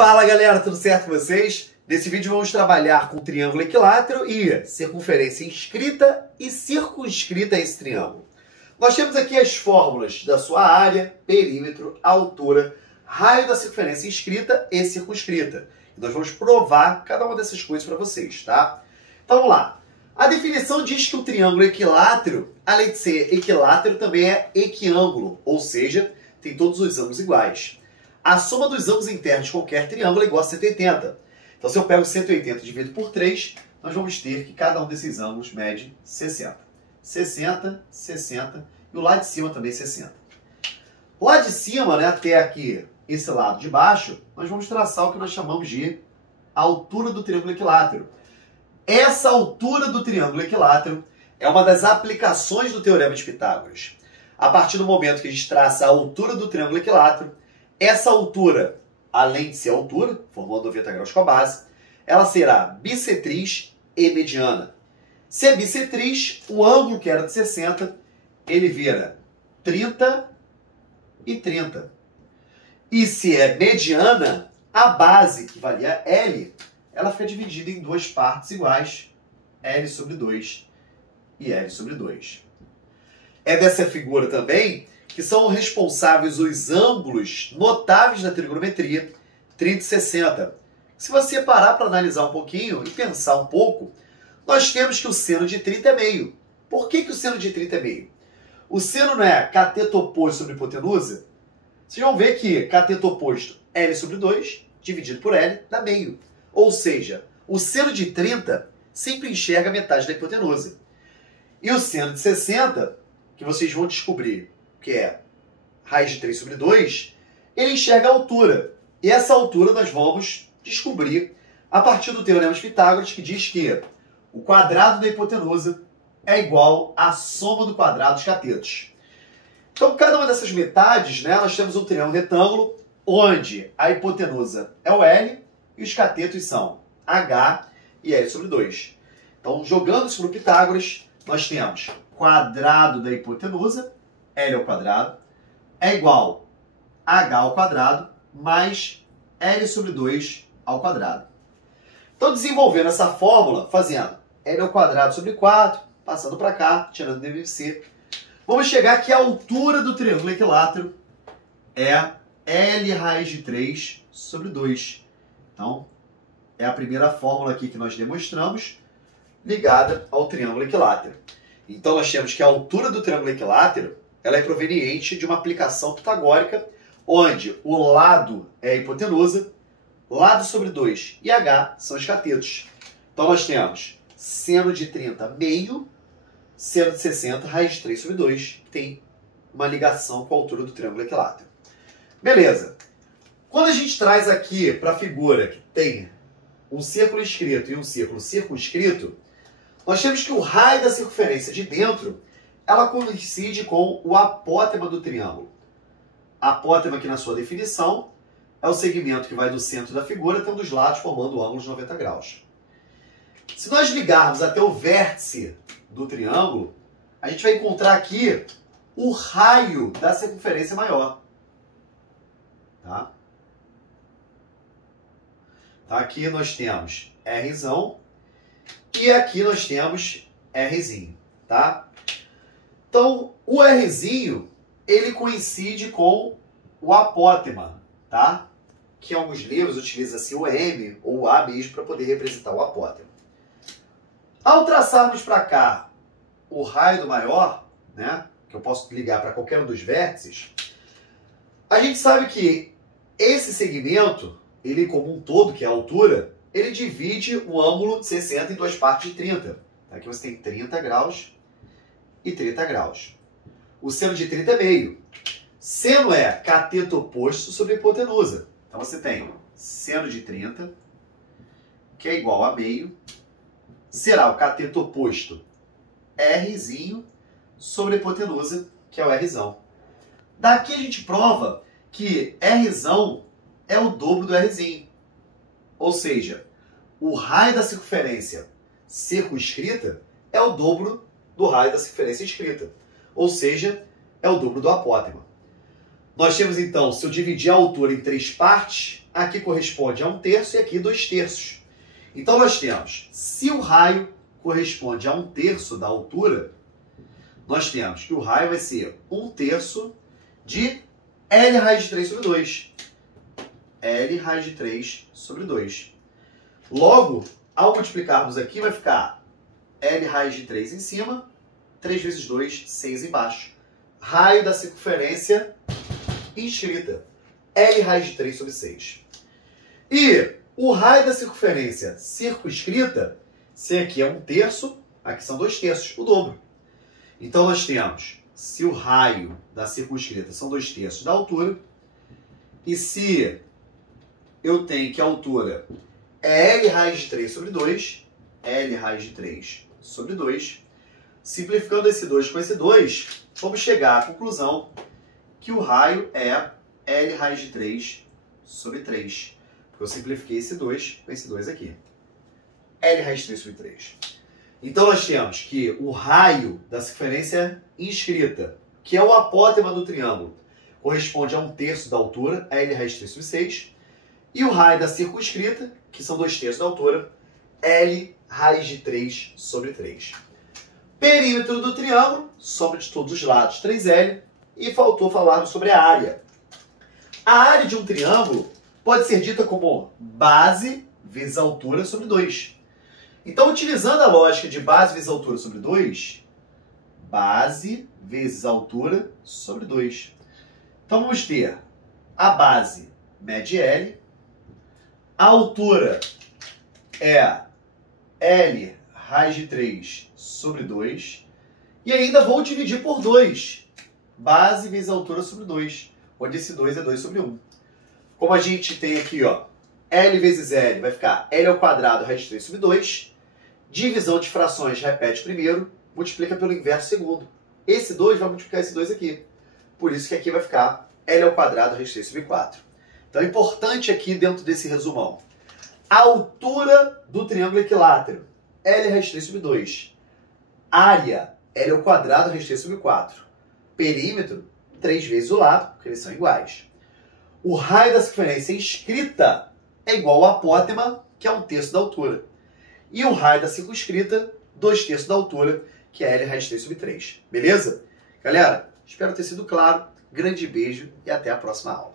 Fala galera, tudo certo com vocês? Nesse vídeo vamos trabalhar com triângulo equilátero e circunferência inscrita e circunscrita a esse triângulo. Nós temos aqui as fórmulas da sua área, perímetro, altura, raio da circunferência inscrita e circunscrita. E nós vamos provar cada uma dessas coisas para vocês, tá? Então vamos lá. A definição diz que o triângulo equilátero, além de ser equilátero, também é equiângulo, ou seja, tem todos os ângulos iguais. A soma dos ângulos internos de qualquer triângulo é igual a 180. Então, se eu pego 180 e divido por 3, nós vamos ter que cada um desses ângulos mede 60. 60, 60 e o lado de cima também 60. Lá de cima, né, até aqui, esse lado de baixo, nós vamos traçar o que nós chamamos de altura do triângulo equilátero. Essa altura do triângulo equilátero é uma das aplicações do Teorema de Pitágoras. A partir do momento que a gente traça a altura do triângulo equilátero, essa altura, além de ser altura, formando 90 graus com a base, ela será bissetriz e mediana. Se é bissetriz, o ângulo que era de 60, ele vira 30 e 30. E se é mediana, a base, que valia L, ela fica dividida em duas partes iguais, L sobre 2 e L sobre 2. É dessa figura também que são responsáveis os ângulos notáveis da trigonometria, 30 e 60. Se você parar para analisar um pouquinho e pensar um pouco, nós temos que o seno de 30 é meio. Por que o seno de 30 é meio? O seno não é cateto oposto sobre hipotenusa? Vocês vão ver que cateto oposto L sobre 2, dividido por L, dá meio. Ou seja, o seno de 30 sempre enxerga metade da hipotenusa. E o seno de 60, que vocês vão descobrir que é raiz de 3 sobre 2, ele enxerga a altura. E essa altura nós vamos descobrir a partir do Teorema de Pitágoras, que diz que o quadrado da hipotenusa é igual à soma do quadrado dos catetos. Então, cada uma dessas metades, né, nós temos um triângulo retângulo, onde a hipotenusa é o L e os catetos são H e L sobre 2. Então, jogando isso para o Pitágoras, nós temos quadrado da hipotenusa, L ao quadrado, é igual a H ao quadrado mais L sobre 2 ao quadrado. Então, desenvolvendo essa fórmula, fazendo L ao quadrado sobre 4, passando para cá, tirando DMC, vamos chegar que a altura do triângulo equilátero é L raiz de 3 sobre 2. Então, é a primeira fórmula aqui que nós demonstramos, ligada ao triângulo equilátero. Então, nós temos que a altura do triângulo equilátero ela é proveniente de uma aplicação pitagórica, onde o lado é a hipotenusa, lado sobre 2 e H são os catetos. Então, nós temos seno de 30 meio, seno de 60 raiz de 3 sobre 2, que tem uma ligação com a altura do triângulo equilátero. Beleza. Quando a gente traz aqui para a figura que tem um círculo inscrito e um círculo circunscrito, nós temos que o raio da circunferência de dentro ela coincide com o apótema do triângulo. Apótema, aqui na sua definição, é o segmento que vai do centro da figura, tendo os lados formando ângulos de 90 graus. Se nós ligarmos até o vértice do triângulo, a gente vai encontrar aqui o raio da circunferência maior. Tá? Então, aqui nós temos Rzão e aqui nós temos Rzinho. Tá? Então, o Rzinho, ele coincide com o apótema, tá? Que em alguns livros utiliza-se o M ou o A mesmo para poder representar o apótema. Ao traçarmos para cá o raio do maior, né, que eu posso ligar para qualquer um dos vértices, a gente sabe que esse segmento, ele como um todo, que é a altura, ele divide o ângulo de 60 em duas partes de 30. Aqui você tem 30 graus e 30 graus. O seno de 30 é meio. Seno é cateto oposto sobre hipotenusa. Então você tem seno de 30, que é igual a meio, será o cateto oposto Rzinho sobre a hipotenusa, que é o Rzão. Daqui a gente prova que Rzão é o dobro do Rzinho. Ou seja, o raio da circunferência circunscrita é o dobro do raio da circunferência inscrita. Ou seja, é o dobro do apótema. Nós temos então, se eu dividir a altura em três partes, aqui corresponde a 1/3 e aqui 2/3. Então nós temos, se o raio corresponde a 1/3 da altura, nós temos que o raio vai ser 1/3 de L raiz de 3 sobre 2. L raiz de 3 sobre 2. Logo, ao multiplicarmos aqui, vai ficar L raiz de 3 em cima, 3 vezes 2, 6 embaixo. Raio da circunferência inscrita, L raiz de 3 sobre 6. E o raio da circunferência circunscrita, se aqui é 1/3, aqui são 2/3, o dobro. Então nós temos, se o raio da circunscrita são 2/3 da altura, e se eu tenho que a altura é L raiz de 3 sobre 2, L raiz de 3 sobre 2, simplificando esse 2 com esse 2, vamos chegar à conclusão que o raio é L raiz de 3 sobre 3. Porque eu simplifiquei esse 2 com esse 2 aqui. L raiz de 3 sobre 3. Então nós temos que o raio da circunferência inscrita, que é o apótema do triângulo, corresponde a 1/3 da altura, L raiz de 3 sobre 6. E o raio da circunscrita, que são 2/3 da altura, L raiz de 3 sobre 3. Perímetro do triângulo, soma de todos os lados, 3L. E faltou falarmos sobre a área. A área de um triângulo pode ser dita como base vezes altura sobre 2. Então, utilizando a lógica de base vezes altura sobre 2, base vezes altura sobre 2. Então, vamos ter a base mede L, a altura é L raiz de 3 sobre 2, e ainda vou dividir por 2. Base vezes altura sobre 2, onde esse 2 é 2 sobre 1. Como a gente tem aqui, ó, L vezes L vai ficar L ao quadrado raiz de 3 sobre 2. Divisão de frações, repete primeiro, multiplica pelo inverso segundo. Esse 2 vai multiplicar esse 2 aqui. Por isso que aqui vai ficar L ao quadrado raiz de 3 sobre 4. Então é importante aqui dentro desse resumão. A altura do triângulo equilátero, L raiz de 3 sobre 2. Área, L ao quadrado raiz de 3 sobre 4. Perímetro, 3 vezes o lado, porque eles são iguais. O raio da circunferência inscrita é igual ao apótema, que é 1/3 da altura. E o raio da circunscrita, 2/3 da altura, que é L raiz de 3 sobre 3. Beleza? Galera, espero ter sido claro. Grande beijo e até a próxima aula.